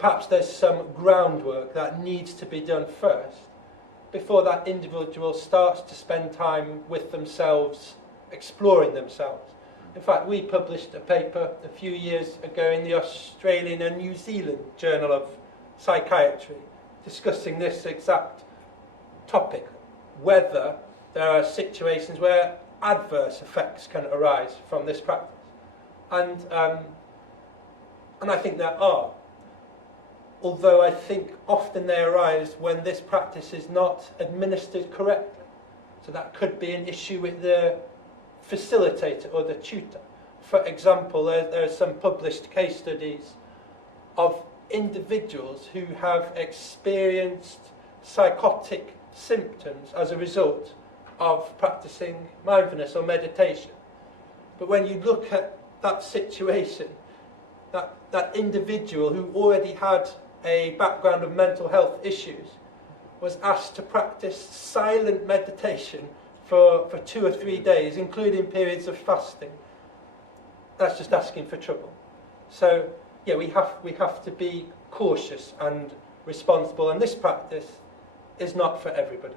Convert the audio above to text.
perhaps there's some groundwork that needs to be done first before that individual starts to spend time with themselves, exploring themselves. In fact, we published a paper a few years ago in the Australian and New Zealand Journal of Psychiatry discussing this exact topic, whether there are situations where adverse effects can arise from this practice. And I think there are. Although I think often they arise when this practice is not administered correctly. So that could be an issue with the facilitator or the tutor. For example, there are some published case studies of individuals who have experienced psychotic symptoms as a result of practicing mindfulness or meditation. But when you look at that situation, that individual who already had a background of mental health issues was asked to practice silent meditation for 2 or 3 days, including periods of fasting. That's just asking for trouble. So, yeah, we have to be cautious and responsible, and this practice is not for everybody.